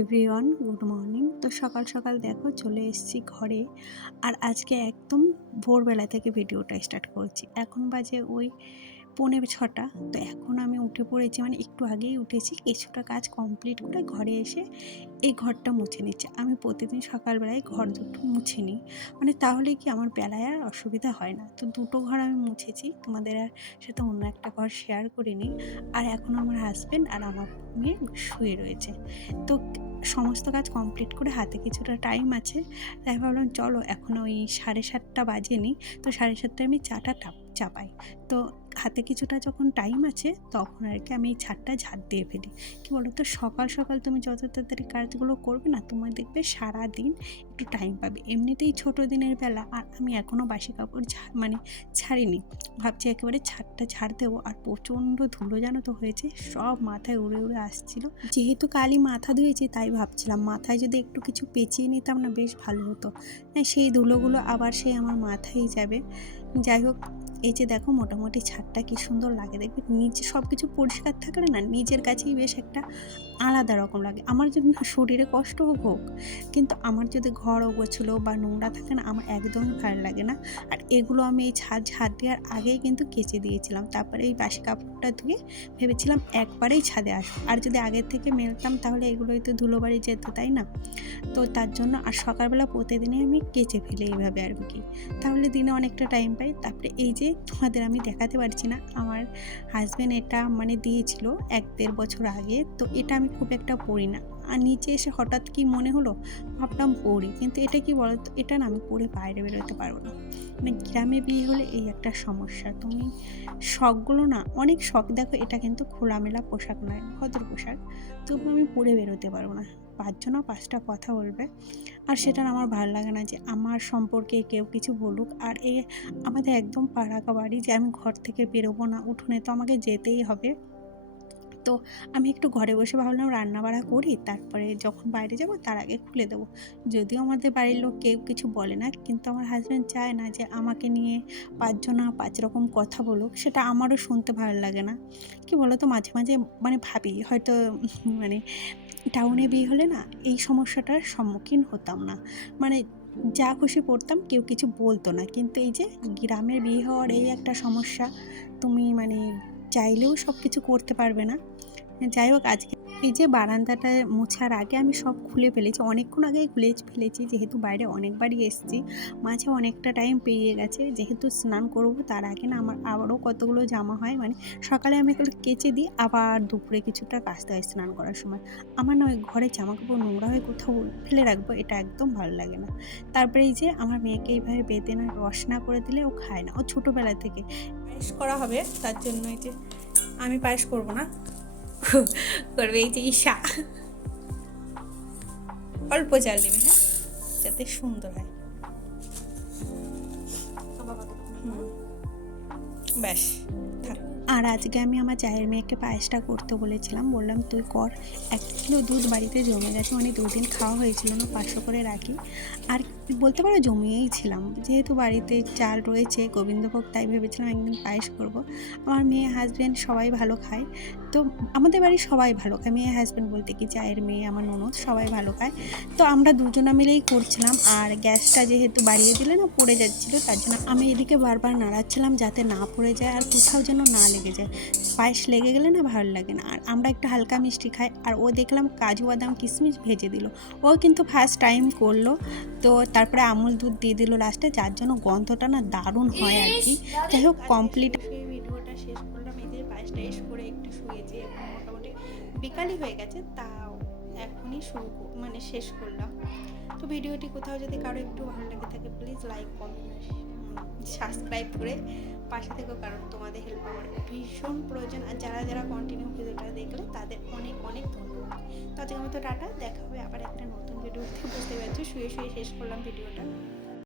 Everyone, good morning. তো সকাল সকাল দেখো চলে এসেছি ঘরে। আর আজকে একদম ভোরবেলা থেকে ভিডিওটা স্টার্ট করছি। এখন বাজে ওই 5:45। তো এখন আমি উঠে পড়েছি, মানে একটু আগেই উঠেছি, কিছুটা কাজ কমপ্লিট করে ঘরে এসে এই ঘরটা মুছে নিচ্ছে। আমি প্রতিদিন সকালবেলায় ঘর দুটো মুছে নিই, মানে তাহলে কি আমার বেলায় আর অসুবিধা হয় না। তো দুটো ঘর আমি মুছেছি, তোমাদের আর সাথে অন্য একটা ঘর শেয়ার করিনি। আর এখন আমার হাজব্যান্ড আর আমার মেয়ে শুয়ে রয়েছে। তো সমস্ত কাজ কমপ্লিট করে হাতে কিছুটা টাইম আছে, তাই ভাবলাম চলো এখন ওই 7:30 বাজেনি, তো 7:30টায় আমি চাটা চাপাই। তো হাতে কিছুটা যখন টাইম আছে তখন আর কি আমি এই ছাদটা ঝাড় দিয়ে ফেলি। কী বলো তো, সকাল সকাল তুমি যত তাড়াতাড়ি কাজগুলো করবে না, তোমার দেখবে সারাদিন একটু টাইম পাবে। এমনিতেই ছোটো দিনের বেলা, আর আমি এখনও বাসি কাপড় ছাড়িনি। ভাবছি একেবারে ছাদটা ঝাড় দেবো। আর প্রচণ্ড ধুলো জানো তো হয়েছে, সব মাথায় উড়ে উড়ে আসছিল। যেহেতু কালই মাথা ধুয়েছি তাই ভাবছিলাম মাথায় যদি একটু কিছু পেঁচিয়ে নিতাম না, বেশ ভালো হতো। সেই ধুলোগুলো আবার সেই আমার মাথায় যাবে। যাই হোক, এই যে দেখো মোটামুটি ছাদটা কি সুন্দর লাগে, দেখবে নিচে সব কিছু পরিষ্কার থাকলে না নিজের কাছেই বেশ একটা আলাদা রকম লাগে। আমার যদি না শরীরে কষ্ট হোক, কিন্তু আমার যদি ঘর অগোছালো বা নোংরা থাকে না, আমার একদমই ভালো লাগে না। আর এগুলো আমি এই ছাদ ঝাড় দেওয়ার আগেই কিন্তু কেচে দিয়েছিলাম। তারপরে এই বাসি কাপড়টা ধুয়ে ভেবেছিলাম একবারেই ছাদে আসবো। আর যদি আগের থেকে মেলতাম তাহলে এগুলোই তো ধুলোবাড়ি যেত, তাই না? তো তার জন্য আর সকালবেলা প্রতিদিনই আমি কেচে ফেলি এইভাবে আর কি, তাহলে দিনে অনেকটা টাইম পাই। তারপরে এই যে তোমাদের আমি দেখাতে পারছি না, আমার হাজব্যান্ড এটা মানে দিয়েছিল 1-1.5 বছর আগে। তো এটা আমি খুব একটা পরি না, আর নিচে এসে হঠাৎ কি মনে হলো, ভাবলাম পরি। কিন্তু এটা কি বলতো, এটা না আমি পরে বাইরে বেরোতে পারবো না। মানে গ্রামে বিয়ে হলে এই একটা সমস্যা, তুমি শখগুলো না, অনেক শখ দেখো, এটা কিন্তু খোলামেলা পোশাক নয়, ভদ্র পোশাক, তবু আমি পরে বেরোতে পারবো না। 5টা কথা বলবে, আর সেটা আমার ভালো লাগে না যে আমার সম্পর্কে কেউ কিছু বলুক। আর আমাদের একদম পাড়াকা বাড়ি, যে আমি ঘর থেকে বেরোবো না, উঠোনে তো আমাকে যেতেই হবে। তো আমি একটু ঘরে বসে ভাবলাম রান্না বাড়া করি, তারপরে যখন বাইরে যাব তার আগে খুলে দেবো। যদিও আমাদের বাড়ির লোক কেউ কিছু বলে না, কিন্তু আমার হাজব্যান্ড চায় না যে আমাকে নিয়ে 5 জনা 5 রকম কথা বলুক, সেটা আমারও শুনতে ভালো লাগে না। কি বলো তো, মাঝে মাঝে মানে ভাবি হয়তো মানে টাউনে বিয়ে হলে না এই সমস্যাটার সম্মুখীন হতাম না, মানে যা খুশি পড়তাম, কেউ কিছু বলতো না। কিন্তু এই যে গ্রামের বিয়ে হওয়ার এই একটা সমস্যা, তুমি মানে চাইলেও সব কিছু করতে পারবে না। যাই হোক, আজকে এই যে বারান্দাটা মোছার আগে আমি সব খুলে ফেলেছি, অনেকক্ষণ আগেই খুলে ফেলেছি, যেহেতু বাইরে অনেকবারই এসেছি, মাঝে অনেকটা টাইম পেরিয়ে গেছে। যেহেতু স্নান করব তার আগে না আমার আবারও কতগুলো জামা হয়, মানে সকালে আমি এগুলো কেচে দিই, আবার দুপুরে কিছুটা কাচতে হয় স্নান করার সময়। আমার না ওই ঘরে জামা কাপড় নোংরা হয়ে কোথাও ফেলে রাখবো, এটা একদম ভালো লাগে না। তারপরে এই যে আমার মেয়েকে এইভাবে বেঁধে না রস না করে দিলে ও খায় না, ও ছোটোবেলা থেকে পায়েস করা হবে, তার জন্য এই যে আমি পায়েস করবো না, করবে এই যে ঈশা। অল্প চাল নিবি, হ্যাঁ, যাতে সুন্দর হয়। ব্যাস, থাক। আর আজকে আমি আমার চায়ের মেয়েকে পায়েসটা করতে বলেছিলাম, বললাম তুই কর। 1 কিলো দুধ বাড়িতে জমে গেছে, মানে 2 দিন খাওয়া হয়েছিল না, 500 করে রাখি। আর বলতে পারো জমিয়েই ছিলাম, যেহেতু বাড়িতে চাল রয়েছে গোবিন্দভোগ, তাই ভেবেছিলাম একদিন পায়েস করব। আমার মেয়ে হাজব্যান্ড সবাই ভালো খায়, তো আমাদের বাড়ির সবাই ভালো খায়, মেয়ে হাজব্যান্ড বলতে কি চায়ের মেয়ে আমার ননদ সবাই ভালো খায়। তো আমরা দুজনা মিলেই করছিলাম। আর গ্যাসটা যেহেতু বাড়িয়ে দিলে না পড়ে যাচ্ছিলো, তার জন্য আমি এদিকে বারবার নাড়াচ্ছিলাম যাতে না পড়ে যায় আর কোথাও যেন না লেগে যায়। পায়েস লেগে গেলে না ভালো লাগে না। আর আমরা একটু হালকা মিষ্টি খাই, আর ও দেখলাম কাজু বাদাম কিশমিশ ভেজে দিল, ও কিন্তু ফার্স্ট টাইম করলো। তো তারপরে আমুল দুধ দিয়ে দিল লাস্টে, যার জন্য গন্ধটা না দারুণ হয় আর কি। যাই হোক, কমপ্লিট ভিডিওটা শেষ করলাম। এই যে পায়েসটা শেষ করে একটু শুয়েছি, এখন মোটামুটি বিকালই হয়ে গেছে, তাও এখনই মানে শেষ করলাম। তো ভিডিওটি কোথাও যদি কারো একটু ভালো লেগে থাকে, প্লিজ লাইক কমেন্ট সাবস্ক্রাইব করে পাশে থেকো, কারণ তোমাদের হেল্প আমার ভীষণ প্রয়োজন। আর যারা যারা কন্টিনিউ ভিডিওটা দেখলে তাদের অনেক অনেক ধন্যবাদ। তো আজকের মতো টাটা, দেখা হবে আবার একটা নতুন ভিডিওতে। বুঝতে পারছো শুয়ে শুয়ে শেষ করলাম ভিডিওটা।